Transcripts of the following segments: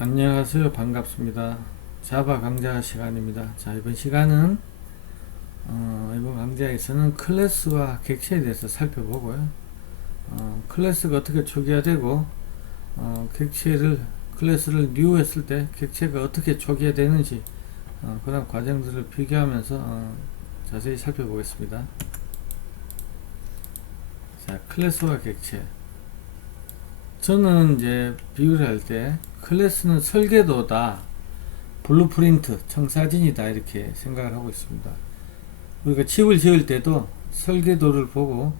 안녕하세요. 반갑습니다. 자바 강좌 시간입니다. 자, 이번 시간은 이번 강좌에서는 클래스와 객체에 대해서 살펴보고요. 클래스가 어떻게 초기화되고 객체를 클래스를 new 했을 때 객체가 어떻게 초기화되는지 그런 과정들을 비교하면서 자세히 살펴보겠습니다. 자, 클래스와 객체. 저는 이제 비유를 할 때 클래스는 설계도다, 블루프린트, 청사진이다 이렇게 생각을 하고 있습니다. 우리가 집을 지을 때도 설계도를 보고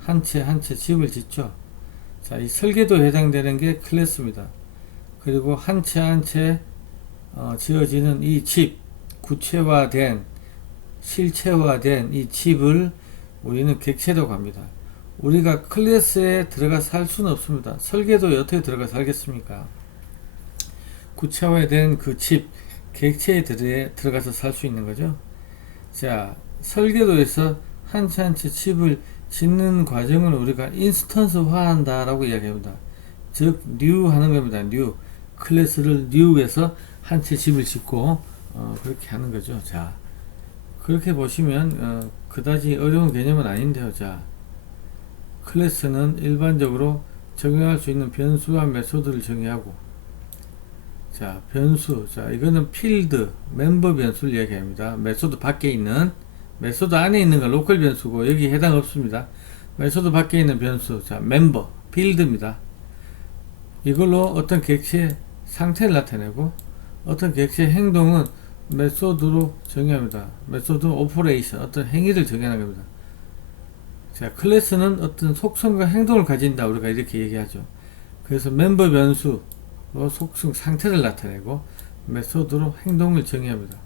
한 채 한 채 집을 짓죠. 자, 이 설계도에 해당되는 게 클래스입니다. 그리고 한 채 한 채 지어지는 이 집, 구체화된, 실체화된 이 집을 우리는 객체라고 합니다. 우리가 클래스에 들어가 살 수는 없습니다. 설계도에 어떻게 들어가 살겠습니까? 구체화된 그 집, 객체에 들어가서 살 수 있는 거죠. 자, 설계도에서 한 채 한 채 집을 짓는 과정을 우리가 인스턴스화 한다라고 이야기합니다. 즉, new 하는 겁니다. new. 클래스를 new에서 한 채 집을 짓고, 그렇게 하는 거죠. 자, 그렇게 보시면, 그다지 어려운 개념은 아닌데요. 자, 클래스는 일반적으로 적용할 수 있는 변수와 메소드를 정의하고, 자, 변수. 자, 이거는 필드, 멤버 변수를 얘기합니다. 메소드 밖에 있는, 메소드 안에 있는 건 로컬 변수고, 여기 해당 없습니다. 메소드 밖에 있는 변수. 자, 멤버, 필드입니다. 이걸로 어떤 객체의 상태를 나타내고, 어떤 객체의 행동은 메소드로 정의합니다. 메소드 오퍼레이션, 어떤 행위를 정의하는 겁니다. 자, 클래스는 어떤 속성과 행동을 가진다. 우리가 이렇게 얘기하죠. 그래서 멤버 변수, 속성 상태를 나타내고 메소드로 행동을 정의합니다.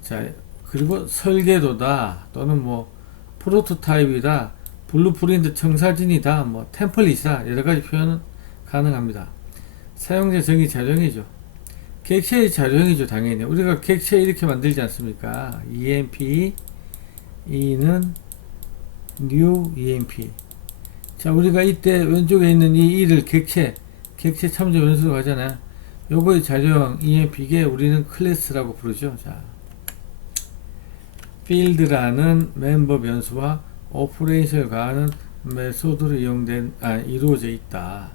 자, 그리고 설계도다 또는 뭐 프로토타입이다, 블루프린트 청사진이다, 뭐 템플릿이다, 여러 가지 표현은 가능합니다. 사용자 정의 자령이죠. 객체의 자령이죠. 당연히 우리가 객체 이렇게 만들지 않습니까? EMP E는 new EMP. 자, 우리가 이때 왼쪽에 있는 이 E를 객체 참조 변수로 가잖아요. 요거의 자령 EMP게 우리는 클래스라고 부르죠. 자, 필드라는 멤버 변수와 오퍼레이션을 가하는 메소드로 이루어져 있다.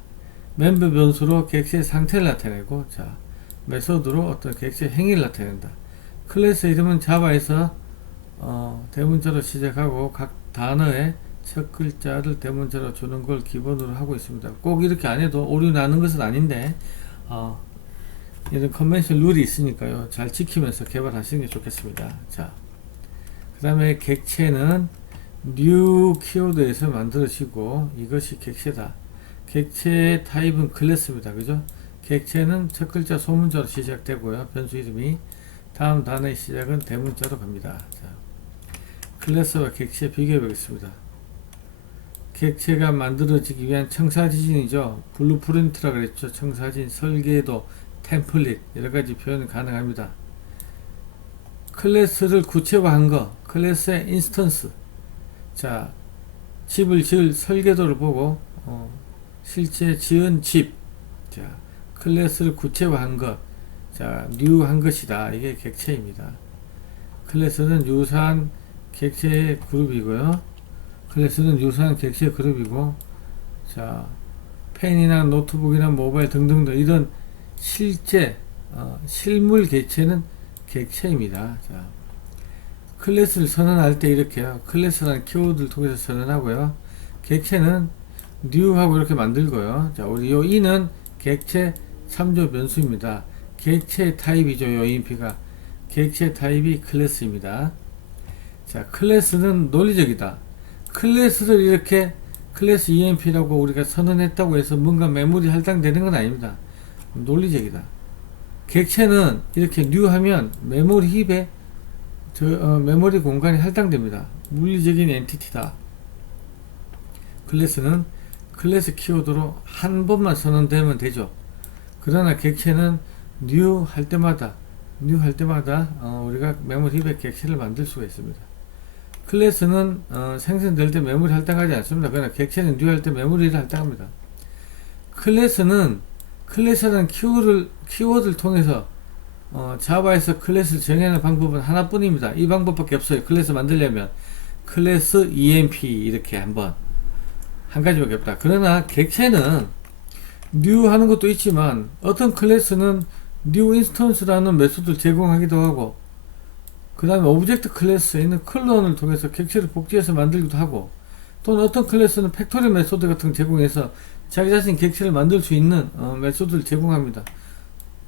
멤버 변수로 객체의 상태를 나타내고, 자, 메소드로 어떤 객체의 행위를 나타낸다. 클래스 이름은 자바에서 대문자로 시작하고 각 단어의 첫 글자를 대문자로 주는 걸 기본으로 하고 있습니다. 꼭 이렇게 안 해도 오류 나는 것은 아닌데, 이런 컨벤션 룰이 있으니까요. 잘 지키면서 개발하시는 게 좋겠습니다. 자, 그 다음에 객체는 new 키워드에서 만들어지고, 이것이 객체다. 객체의 타입은 클래스입니다. 그죠? 객체는 첫 글자 소문자로 시작되고요. 변수 이름이 다음 단어의 시작은 대문자로 갑니다. 자, 클래스와 객체 비교해 보겠습니다. 객체가 만들어지기 위한 청사진이죠. 블루프린트라 그랬죠. 청사진, 설계도, 템플릿 여러가지 표현 가능합니다. 클래스를 구체화한 거, 클래스의 인스턴스. 자, 집을 지을 설계도를 보고 실제 지은 집. 자, 클래스를 구체화한 것. 자, new 한 것이다. 이게 객체입니다. 클래스는 유사한 객체의 그룹이고요. 클래스는 유사한 객체 그룹이고, 자, 펜이나 노트북이나 모바일 등등등 이런 실제 실물 객체는 객체입니다. 자, 클래스를 선언할 때 이렇게요. 클래스라는 키워드를 통해서 선언하고요. 객체는 new하고 이렇게 만들고요. 자, 우리 요 e는 객체 참조 변수입니다. 객체 타입이죠. 요 EMP가 객체 타입이 클래스입니다. 자, 클래스는 논리적이다. 클래스를 이렇게 클래스 EMP라고 우리가 선언했다고 해서 뭔가 메모리 할당되는 건 아닙니다. 논리적이다. 객체는 이렇게 new 하면 메모리 힙에 메모리 공간이 할당됩니다. 물리적인 엔티티다. 클래스는 클래스 키워드로 한 번만 선언되면 되죠. 그러나 객체는 new 할 때마다 우리가 메모리 힙에 객체를 만들 수가 있습니다. 클래스는 생성될 때 메모리 할당하지 않습니다. 그러나 객체는 new 할 때 메모리를 할당합니다. 클래스는 클래스라는 키워드를 통해서 자바에서 클래스를 정의하는 방법은 하나뿐입니다. 이 방법밖에 없어요. 클래스 만들려면 클래스 EMP 이렇게 한 가지밖에 없다. 그러나 객체는 new 하는 것도 있지만 어떤 클래스는 new instance라는 메소드를 제공하기도 하고 그 다음에 오브젝트 클래스에 있는 클론을 통해서 객체를 복제해서 만들기도 하고 또는 어떤 클래스는 팩토리 메소드 같은 걸 제공해서 자기 자신 객체를 만들 수 있는 메소드를 제공합니다.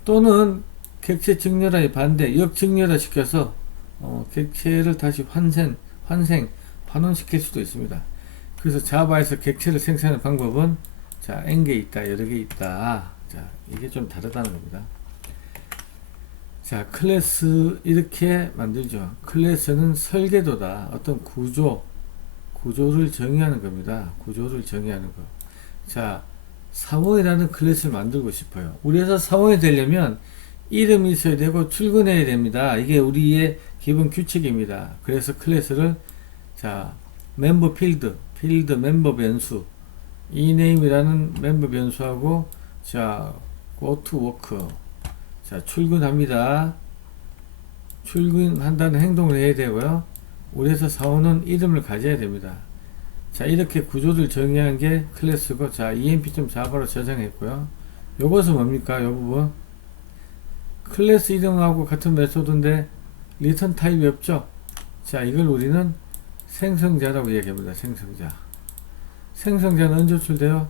또는 객체 직렬화의 반대 역직렬화 시켜서 객체를 다시 환원시킬 수도 있습니다. 그래서 자바에서 객체를 생성하는 방법은 자 n개 있다 여러 개 있다. 자 이게 좀 다르다는 겁니다. 자 클래스 이렇게 만들죠. 클래스는 설계도다. 어떤 구조를 정의하는 겁니다. 구조를 정의하는 거. 자 사원이라는 클래스를 만들고 싶어요. 우리 회사 사원이 되려면 이름이 있어야 되고 출근해야 됩니다. 이게 우리의 기본 규칙입니다. 그래서 클래스를 자 멤버 필드 멤버 변수 eName이라는 멤버 변수하고 자 go to work 자 출근합니다. 출근한다는 행동을 해야 되고요. 우리 회사 사원은 이름을 가져야 됩니다. 자 이렇게 구조를 정의한 게 클래스고 자 emp.java로 저장했고요. 요것은 뭡니까? 요 부분 클래스 이름하고 같은 메소드인데 리턴 타입이 없죠. 자 이걸 우리는 생성자라고 얘기합니다. 생성자는 언제 호출돼요?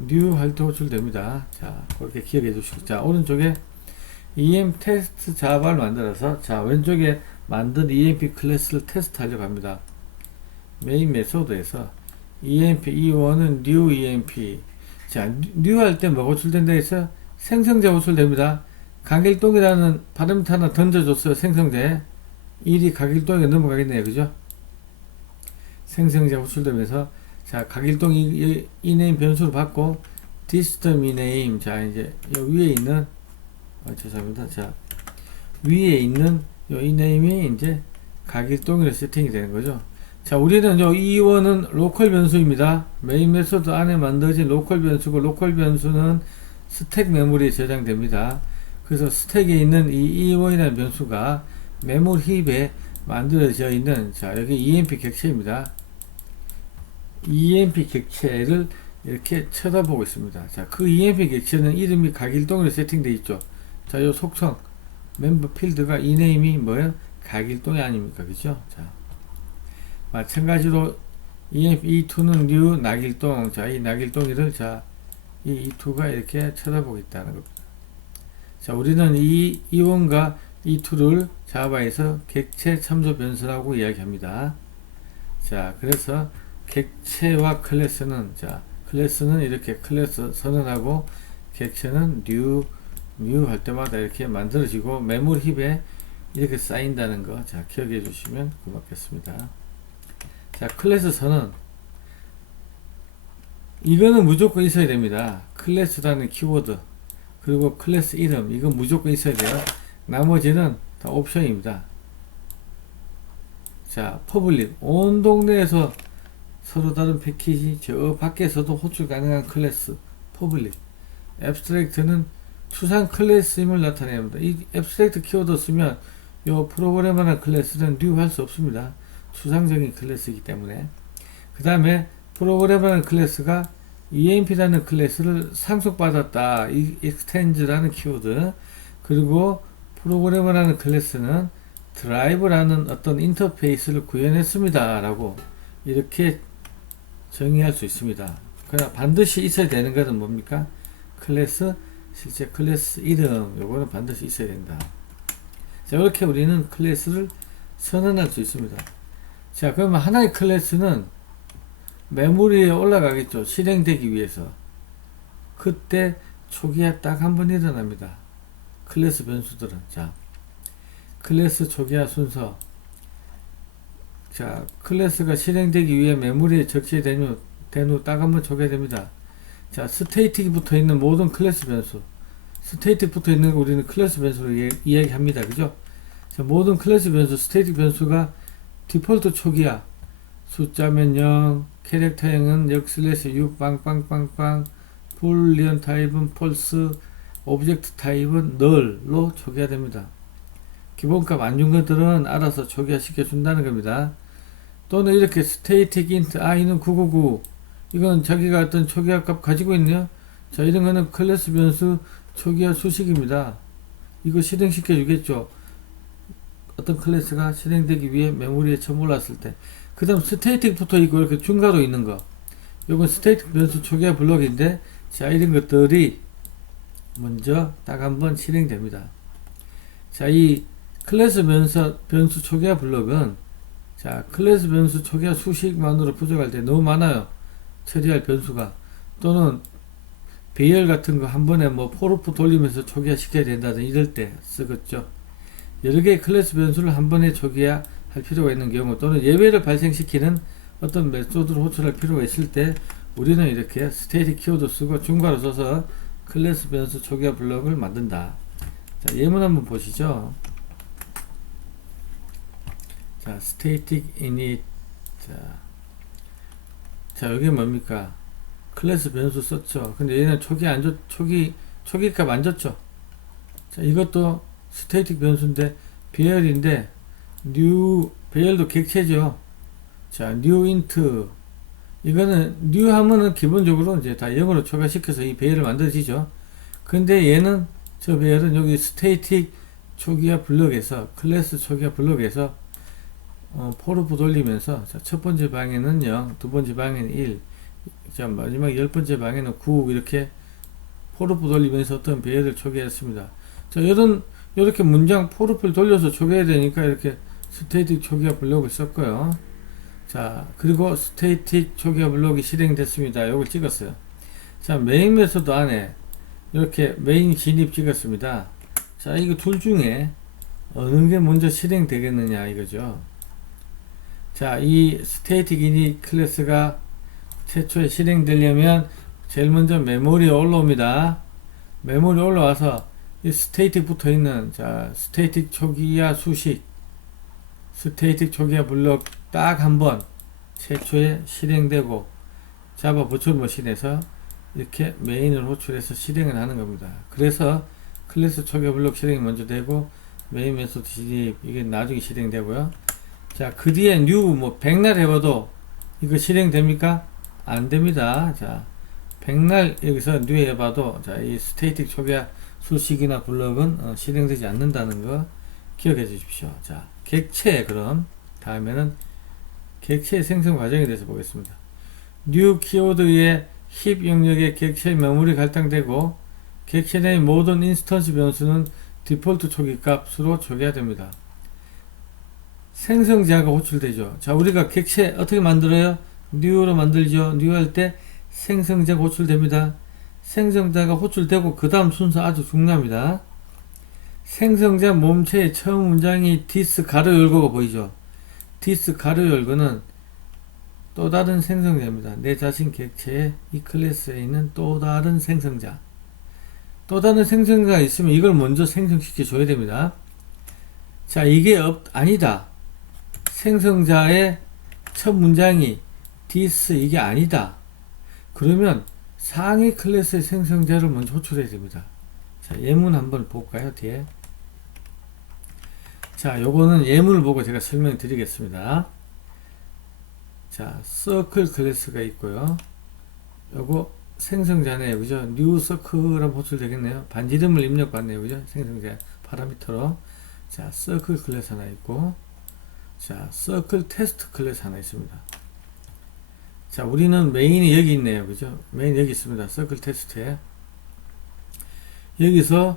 new 할 때 호출됩니다. 자 그렇게 기억해 주시고 자 오른쪽에 em 테스트 자바를 만들어서 자 왼쪽에 만든 emp 클래스를 테스트 하려고 합니다. 메인 메소드에서 emp e1은 new emp 자 new 할 때 뭐가 호출된다 해서 생성자 호출됩니다. 각일동이라는 파라미터 하나 던져줬어요. 생성자에 1이 각일동에 넘어가겠네요. 그죠? 생성자 호출되면서 자 각일동 eName 변수로 받고 디스텀 eName 자 이제 요 위에 있는 죄송합니다. 자 위에 있는 요 eName이 이제 각일동으로 세팅이 되는 거죠. 자 우리는 요 e1은 로컬 변수입니다. 메인 메소드 안에 만들어진 로컬 변수고 로컬 변수는 스택 메모리에 저장됩니다. 그래서 스택에 있는 이 e1이라는 변수가 메모리 힙에 만들어져 있는 자 여기 emp 객체입니다. emp 객체를 이렇게 쳐다보고 있습니다. 자 그 emp 객체는 이름이 각일동으로 세팅되어 있죠. 자 요 속성 멤버 필드가 eName이 뭐예요? 각일동이 아닙니까? 그죠? 자 마찬가지로 emp e2는 new 낙일동 자 이 낙일동이를 자 이 e2가 이렇게 쳐다보고 있다는 겁니다. 자 우리는 이 e1과 e2를 자바에서 객체 참조 변수라고 이야기합니다. 자 그래서 객체와 클래스는 자 클래스는 이렇게 클래스 선언하고 객체는 new 할 때마다 이렇게 만들어지고 메모리 힙에 이렇게 쌓인다는 거 자 기억해 주시면 고맙겠습니다. 자 클래스 선언 이거는 무조건 있어야 됩니다. 클래스라는 키워드 그리고 클래스 이름 이건 무조건 있어야 돼요. 나머지는 다 옵션입니다. 자 퍼블릭 온 동네에서 서로 다른 패키지 저 밖에서도 호출 가능한 클래스 퍼블릭 앱스트랙트는 추상 클래스임을 나타내야 합니다. 이 앱스트랙트 키워드 쓰면 요 프로그래머나 클래스는 new 할 수 없습니다. 추상적인 클래스이기 때문에 그 다음에 프로그래머라는 클래스가 emp라는 클래스를 상속받았다. 이 extend라는 키워드 그리고 프로그래머라는 클래스는 드라이브라는 어떤 인터페이스를 구현했습니다. 라고 이렇게 정의할 수 있습니다. 그러나 반드시 있어야 되는 것은 뭡니까? 클래스, 실제 클래스 이름 요거는 반드시 있어야 된다. 자 이렇게 우리는 클래스를 선언할 수 있습니다. 자 그러면 하나의 클래스는 메모리에 올라가겠죠. 실행되기 위해서. 그때 초기화 딱 한 번 일어납니다. 클래스 변수들은. 자, 클래스 초기화 순서. 자, 클래스가 실행되기 위해 메모리에 적재된 후 딱 한 번 초기화됩니다. 자, 스테이틱이 붙어 있는 모든 클래스 변수. 스테이틱 붙어 있는 거 우리는 클래스 변수로 이야기합니다. 그죠? 자, 모든 클래스 변수, 스테이틱 변수가 디폴트 초기화. 숫자면 0, 캐릭터형은 6/6 빵빵빵빵 불리언 타입은 false, 오브젝트 타입은 null로 초기화됩니다. 기본값 안 준 것들은 알아서 초기화 시켜준다는 겁니다. 또는 이렇게 static int i는 999, 이건 자기가 어떤 초기화 값 가지고 있네요. 자, 이런 거는 클래스 변수 초기화 수식입니다. 이거 실행시켜 주겠죠. 어떤 클래스가 실행되기 위해 메모리에 처음 올랐을 때. 그 다음 스테이틱 붙어 있고 이렇게 중괄호 있는 거, 요건 스테이틱 변수 초기화 블록인데, 자, 이런 것들이 먼저 딱 한번 실행됩니다. 자, 이 클래스 변수 초기화 블록은, 자, 클래스 변수 초기화 수식만으로 부족할 때 너무 많아요. 처리할 변수가. 또는 배열 같은 거 한 번에 뭐 포르프 돌리면서 초기화 시켜야 된다든 이럴 때 쓰겠죠. 여러 개의 클래스 변수를 한 번에 초기화 할 필요가 있는 경우, 또는 예외를 발생시키는 어떤 메소드를 호출할 필요가 있을 때 우리는 이렇게 스테이틱 키워드 쓰고 중괄호 써서 클래스 변수 초기화 블록을 만든다. 자, 예문 한번 보시죠. 자, static init. 자, 여기 뭡니까? 클래스 변수 썼죠. 근데 얘는 초기값 안 줬죠. 자, 이것도 스테이틱 변수인데 배열인데 배열도 객체죠. 자, new int. 이거는 new 하면은 기본적으로 이제 다 0으로 초기화시켜서 이 배열을 만들어지죠. 근데 얘는, 저 배열은 여기 스테이틱 초기화 블록에서, 클래스 초기화 블록에서 포르프 돌리면서, 자, 첫 번째 방에는 0, 두 번째 방에는 1, 자, 마지막 10번째 방에는 9, 이렇게 포르프 돌리면서 어떤 배열을 초기화했습니다. 자, 이렇게 문장 포르프를 돌려서 초기화해야 되니까 이렇게 스테이틱 초기화 블록을 썼고요. 자, 그리고 스테이틱 초기화 블록이 실행됐습니다. 요걸 찍었어요. 자, 메인 메소드 안에 이렇게 메인 진입 찍었습니다. 자, 이거 둘 중에 어느 게 먼저 실행되겠느냐 이거죠. 자, 이 static init 클래스가 최초에 실행되려면 제일 먼저 메모리에 올라옵니다. 메모리에 올라와서 이 static 붙어 있는, 자, static 초기화 수식, static 초기화 블록 딱 한번 최초에 실행되고, 자바 버추얼 머신에서 이렇게 메인을 호출해서 실행을 하는 겁니다. 그래서 클래스 초기화 블록 실행이 먼저 되고, 메인 메소드 진입, 이게 나중에 실행되고요. 자, 그 뒤에 new 뭐 백날 해봐도 이거 실행됩니까? 안 됩니다. 자, 백날 여기서 new 해봐도, 자, 이 스테이틱 초기화 수식이나 블록은 실행되지 않는다는 거 기억해 주십시오. 자, 객체, 그럼 다음에는 객체 생성 과정에 대해서 보겠습니다. new 키워드의 힙 영역에 객체 메모리 갈당되고, 객체 내 모든 인스턴스 변수는 디폴트 초기 값으로 초기화됩니다. 생성자가 호출되죠. 자, 우리가 객체 어떻게 만들어요? new로 만들죠. new 할 때 생성자가 호출됩니다. 생성자가 호출되고 그 다음 순서 아주 중요합니다. 생성자 몸체의 처음 문장이 this 가로 열고가 보이죠. this 가로 열고는 또 다른 생성자입니다. 내 자신 객체의 이 클래스에 있는 또 다른 생성자. 또 다른 생성자가 있으면 이걸 먼저 생성시켜 줘야 됩니다. 자, 이게 아니다. 생성자의 첫 문장이 this 이게 아니다. 그러면 상위 클래스의 생성자를 먼저 호출해야 됩니다. 자, 예문 한번 볼까요? 뒤에. 자, 요거는 예문을 보고 제가 설명 드리겠습니다. 자, circle 클래스가 있고요. 요거 생성자네요. 그죠? new circle 하면 호출되겠네요. 반지름을 입력받네요. 그죠? 생성자 파라미터로. 자, circle 클래스 하나 있고, 자, circle test 클래스 하나 있습니다. 자, 우리는 메인이 여기 있네요. 그죠? 메인 여기 있습니다. circle test에. 여기서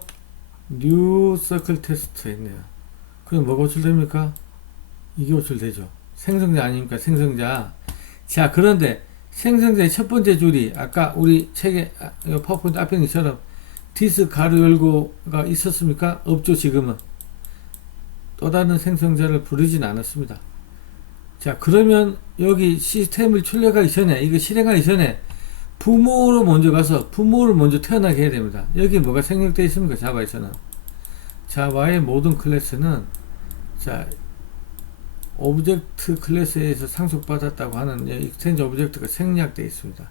new circle test 있네요. 그럼 뭐가 호출됩니까? 이게 호출되죠. 생성자 아닙니까? 생성자. 자, 그런데 생성자의 첫 번째 줄이 아까 우리 책에 파워포인트 앞에 있는 것처럼 this 가로 열고가 있었습니까? 없죠. 지금은 또 다른 생성자를 부르진 않았습니다. 자, 그러면 여기 시스템을 출력하기 전에, 이거 실행하기 전에 부모로 먼저 가서 부모를 먼저 태어나게 해야 됩니다. 여기 뭐가 생략되어 있습니까? 자바에서는 자바의 모든 클래스는, 자, 오브젝트 클래스에서 상속받았다고 하는 익스텐지 오브젝트가 생략되어 있습니다.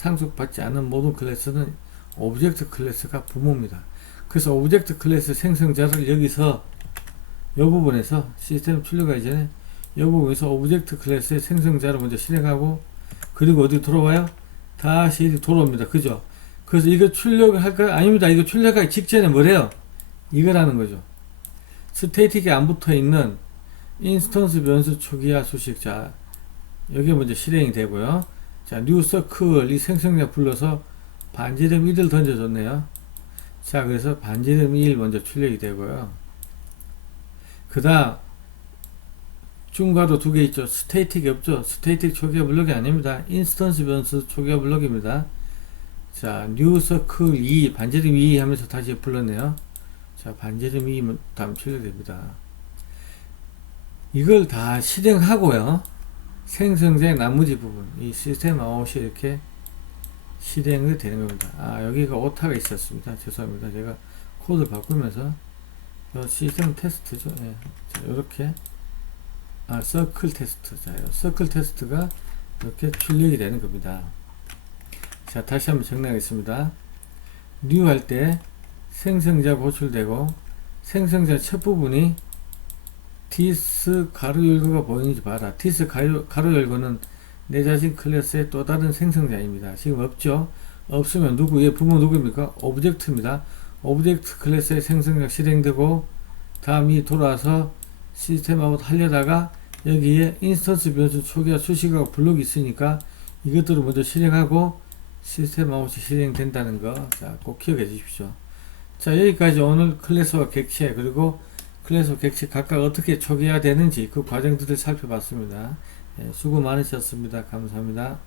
상속받지 않은 모든 클래스는 오브젝트 클래스가 부모입니다. 그래서 오브젝트 클래스 생성자를 여기서 이 부분에서 시스템 출력하기 전에 이 부분에서 오브젝트 클래스의 생성자를 먼저 실행하고 그리고 어디 돌아와요? 다시 돌아옵니다. 그죠? 그래서 이거 출력을 할까요? 아닙니다. 이거 출력하기 직전에 뭐래요? 이거라는 거죠. 스테이틱이 안 붙어 있는 인스턴스 변수 초기화 수식. 자, 여기 먼저 실행이 되고요. 자, 뉴 서클 이 생성자 불러서 반지름 1을 던져줬네요. 자, 그래서 반지름 1 먼저 출력이 되고요. 그 다음 중괄호 두 개 있죠. 스테이틱이 없죠. 스테이틱 초기화 블록이 아닙니다. 인스턴스 변수 초기화 블록입니다. 자, 뉴 서클 2 반지름 2 하면서 다시 불렀네요. 자, 반지름 2 다음 출력됩니다. 이걸 다 실행하고요. 생성자의 나머지 부분 이 시스템 아웃이 이렇게 실행이 되는 겁니다. 아, 여기가 오타가 있었습니다. 죄송합니다. 제가 코드 바꾸면서 시스템 테스트죠. 예. 자, 이렇게 서클 테스트. 자, 서클 테스트가 이렇게 출력이 되는 겁니다. 자, 다시 한번 정리하겠습니다. 뉴 할 때 생성자 호출되고 생성자 첫 부분이 디스 가로 열고가 보이는지 봐라. 디스 가로 열고는 내 자신 클래스의 또 다른 생성자입니다. 지금 없죠? 없으면 누구? 얘 부모 누구입니까? 오브젝트입니다. 오브젝트 클래스의 생성자 실행되고 다음이 돌아와서 시스템 아웃 하려다가 여기에 인스턴스 변수 초기화 수식하고 블록이 있으니까 이것들을 먼저 실행하고 시스템 아웃이 실행된다는 거, 자, 꼭 기억해 주십시오. 자, 여기까지 오늘 클래스와 객체 그리고 클래스와 객체 각각 어떻게 초기화 되는지 그 과정들을 살펴봤습니다. 예, 수고 많으셨습니다. 감사합니다.